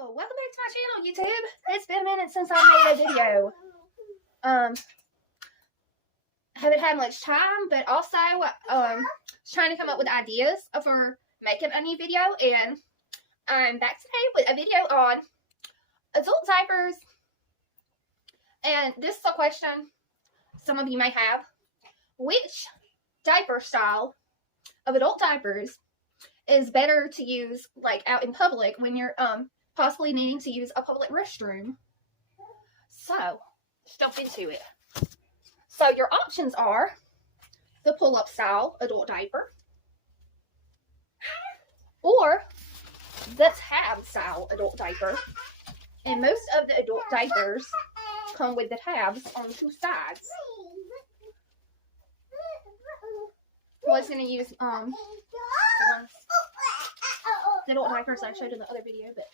Welcome back to my channel, YouTube. It's been a minute since I made a video. Haven't had much time, but also trying to come up with ideas for making a new video, and I'm back today with a video on adult diapers. And this is a question some of you may have: which diaper style of adult diapers is better to use like out in public when you're possibly needing to use a public restroom? So let's jump into it. So your options are the pull-up style adult diaper, or the tab style adult diaper. And most of the adult diapers come with the tabs on two sides. I was going to use the adult diapers I showed in the other video, but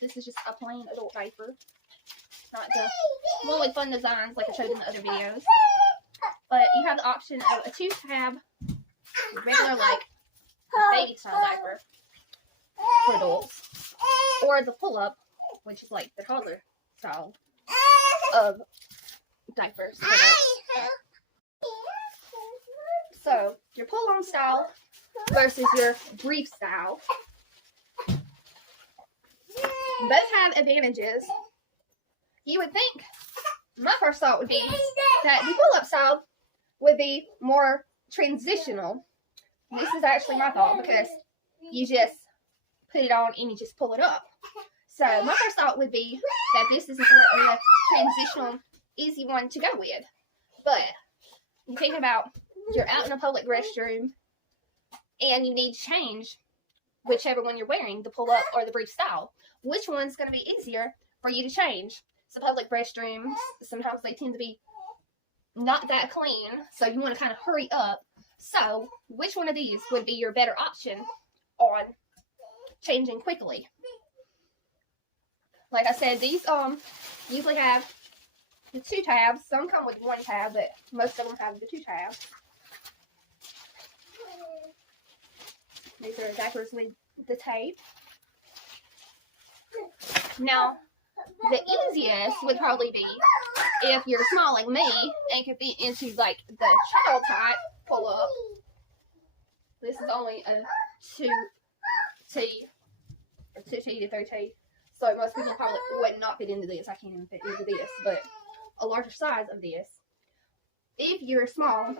this is just a plain adult diaper, not the one with fun designs like I showed in the other videos. But you have the option of a two-tab, regular like baby style diaper for adults, or the pull-up, which is like the toddler style of diapers for adults. So your pull-on style versus your brief style. Both have advantages. You would think, my first thought would be that the pull-up style would be more transitional. This is actually my thought, because you just put it on and you just pull it up. So my first thought would be that this is more of a transitional, easy one to go with. But you think about, you're out in a public restroom and you need to change whichever one you're wearing, the pull-up or the brief style. Which one's going to be easier for you to change? So public restrooms, sometimes they tend to be not that clean, so you want to kind of hurry up. So which one of these would be your better option on changing quickly? Like I said, these usually have the two tabs. Some come with one tab, but most of them have the two tabs. These are diapers with the tape. Now, the easiest would probably be if you're small like me and could fit into like the child type pull up. This is only a 2T or 2T to 3T, so most people probably would not fit into this. I can't even fit into this, but a larger size of this, if you're small,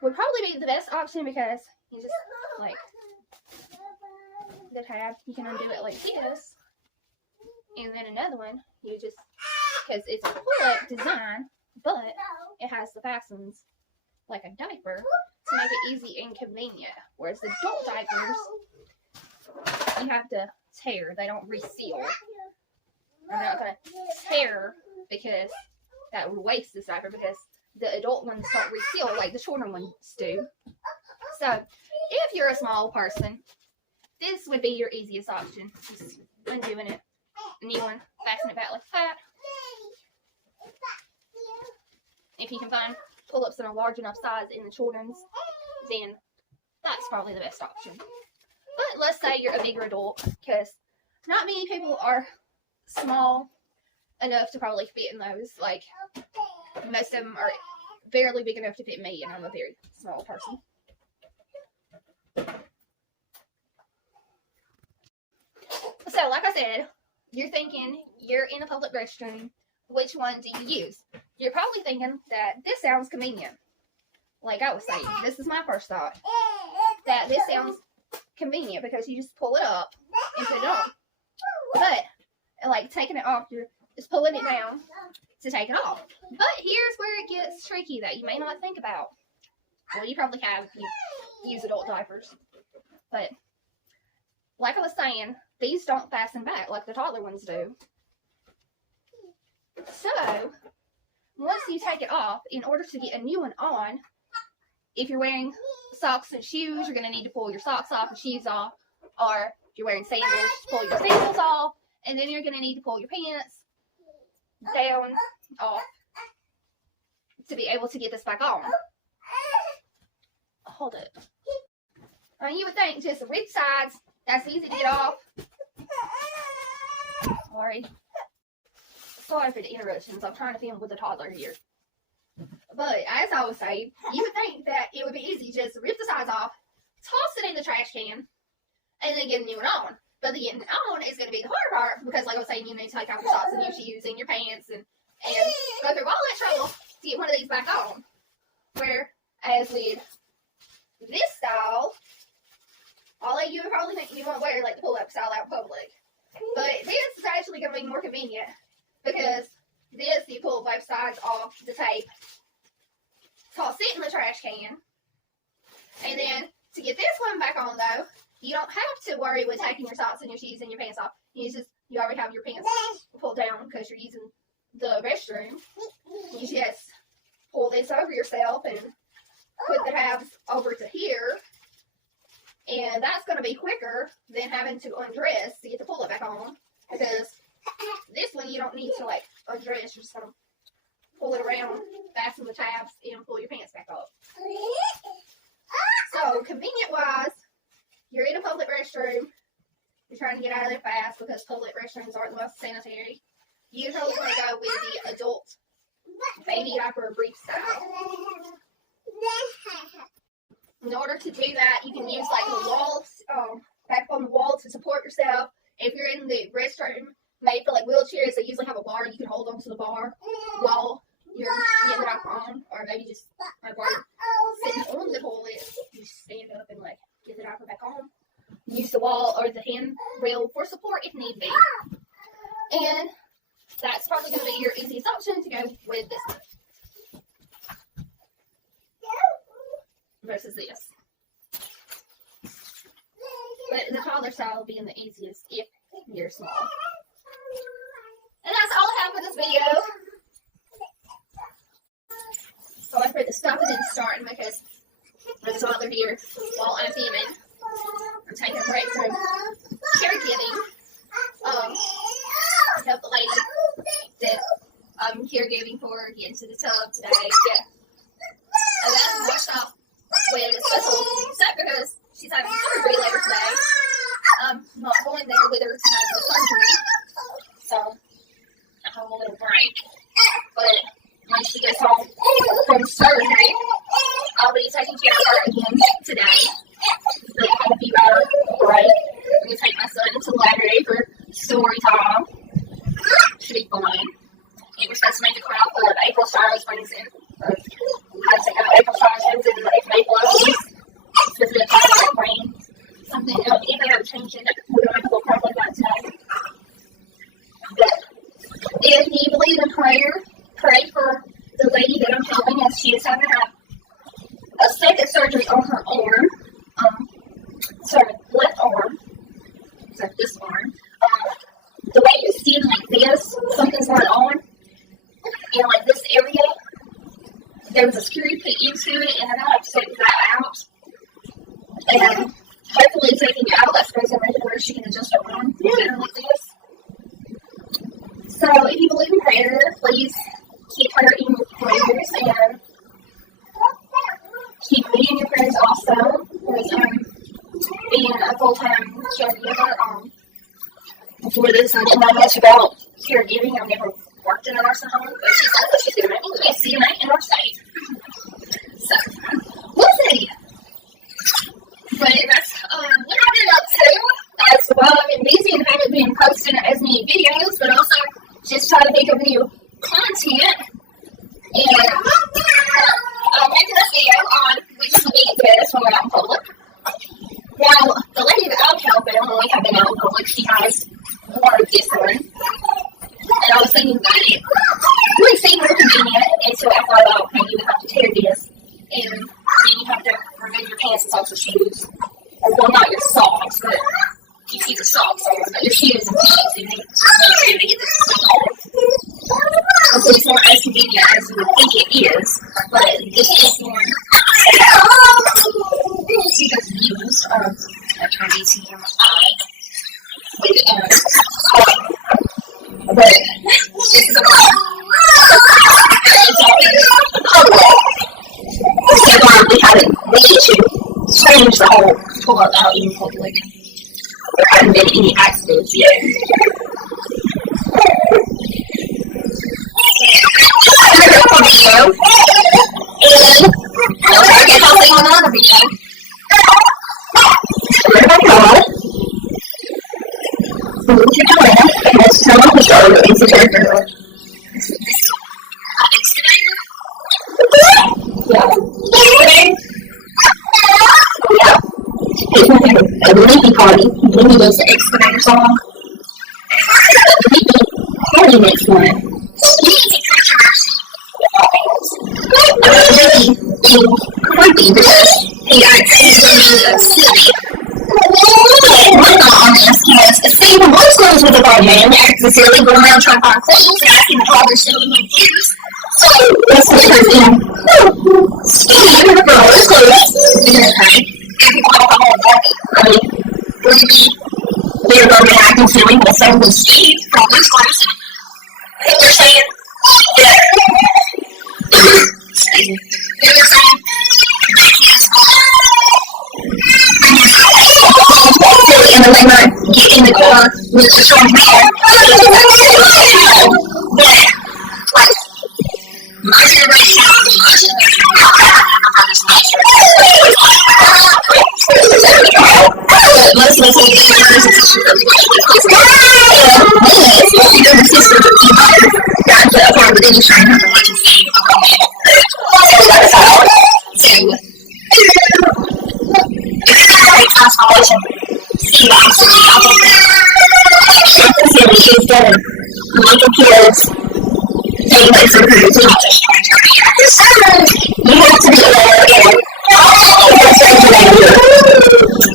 would probably be the best option, because you just like the tab, you can undo it like this. And then another one, you just, because it's a pull-up design, but it has the fastens like a diaper to make it easy and convenient. Whereas the adult diapers, you have to tear. They don't reseal. I'm not going to tear, because that would waste this diaper, because the adult ones don't reseal like the shorter ones do. So if you're a small person, this would be your easiest option. Just undoing it. A new one, fasten it back like that. If you can find pull-ups in a large enough size in the children's, then that's probably the best option. But let's say you're a bigger adult, because not many people are small enough to probably fit in those. Like, most of them are barely big enough to fit me, and I'm a very small person. So, like I said, you're thinking you're in a public restroom. Which one do you use? You're probably thinking that this sounds convenient. Like I was saying, this is my first thought. That this sounds convenient, because you just pull it up and put it on. But, like taking it off, you're just pulling it down to take it off. But here's where it gets tricky that you may not think about. Well, you probably have if you use adult diapers. But, like I was saying, these don't fasten back like the toddler ones do. So, once you take it off, in order to get a new one on, if you're wearing socks and shoes, you're going to need to pull your socks off and shoes off. Or if you're wearing sandals, just pull your sandals off. And then you're going to need to pull your pants down off to be able to get this back on. Hold it. You would think just the rib sides, that's easy to get off. Sorry for the interruptions. I'm trying to film with a toddler here. But as I was saying, you would think that it would be easy just to rip the sides off, toss it in the trash can, and then get a new one on. But the getting it on is going to be the hard part because, like I was saying, you need to take off your socks and your shoes and your pants and go through all that trouble to get one of these back on. Whereas with this style, all of you would probably think you won't wear like the pull-up style out in public. But this is actually going to be more convenient because this, you pull both sides off the tape, toss it in the trash can, and then to get this one back on though, you don't have to worry with taking your socks and your shoes and your pants off. You already have your pants pulled down because you're using the restroom. You just pull this over yourself and put the tabs over to here. And that's going to be quicker than having to undress to get the pull-up back on. Because this one you don't need to like undress. You're just going to pull it around, fasten the tabs, and pull your pants back up. So convenient-wise, you're in a public restroom, you're trying to get out of there fast because public restrooms aren't the most sanitary. You probably want to go with the adult baby diaper brief style. In order to do that, you can use like the walls, back on the wall to support yourself. If you're in the restroom made for like wheelchairs, they usually have a bar. You can hold onto the bar while you're getting the diaper on, or maybe just like while you're sitting on the toilet, you stand up and like get the diaper back on. Use the wall or the handrail for support if need be. And that's probably going to be your easiest option to go with this one versus this. But the toddler style being the easiest if you're small. And that's all I have for this video. Sorry for the stopping and starting because there's a toddler here while I'm filming. I'm taking a break from caregiving. Help the lady that I'm caregiving for get into the tub today. Yeah. I got her washed off with a special set because she's having surgery later today. I'm not going there with her to have the surgery. So I have a little break. But when she gets home from surgery, I'll be taking care of her again today. So I have a few hours break. I'm going to take my son to the library for story time. Should be fun. And we're supposed to make a crowd full of April showers brings in. I'd say April showers brings in like April openings. It's supposed to be a kind of like rain. Something, if they haven't changed it, we're going to make a little crowd like that today. But if you believe in prayer, pray for the lady that I'm helping as she is having to have a second surgery on her arm. Left arm. So this arm. The way you're standing like this, something's going on in like this area. There was a screw put into it, and then I have to take that out. And hopefully taking it out, that screws in right where she can adjust her arm better like this. So if you believe in prayer, please keep her in your prayers and keep me in your prayers also. Because being a full-time caregiver, before this, I didn't know much about caregiving. I've never worked in a nursing home, but she said that she's doing it. She's CNA in our state. So, we'll see. But that's what I've been up to. As well, I've been busy and haven't been posting as many videos, but also just trying to think of new content. And I'm making this video on which will be best when we're out in public. Now, the lady that I'm helping, when we have been out in public, she has more of this one. And I was thinking that it would seem more convenient until I thought about, okay, you would have to tear this, and then you have to remove your pants and socks or shoes. Well, not your socks, but you keep your socks on, but your shoes and pants, and then you get this stuff off. So it's not as convenient as you would think it is, but this is more easy to use. I'm trying to see your eye. But this is a we need to change the whole pull-up out in public. There haven't been any accidents yet. video. And I guess I'll see you in another video. Where did I go? And let's turn on the show into character. Yeah. It's like a leafy party. Maybe there's an excavator song. Party next one. Really creepy because he got silly. My mom asked him, see, when one goes with a guardian, acting silly, going around trying to find clothes, asking the father should he need years. So, that's the person. Steve, the girl, is close. Everyone on the whole body. I mean, creepy. They're going to acting silly, but so was Steve from this class. And they're saying, yeah. They're saying, and then they might get in the car with a strong man. But, like, my generation, most of us will be brothers and sisters of the younger sister of the mother got to a part where they just trying to watch and see see the opposite of it is better. Local kids take away from her to you have to be aware and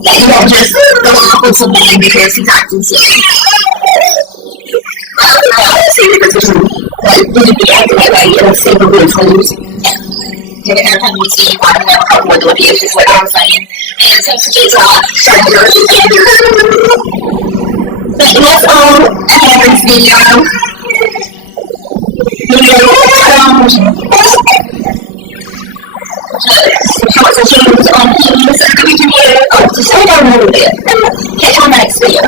that you don't just go off with somebody because he's acting silly. I see the position that you be acting that way in a single good schools. And every time you see I don't know what the abuse is what I'm saying. And takes the kids off, start to nurse but that's all I have in this video. So changes on keys. Oh, to slow down a little bit. Catch you on the next video.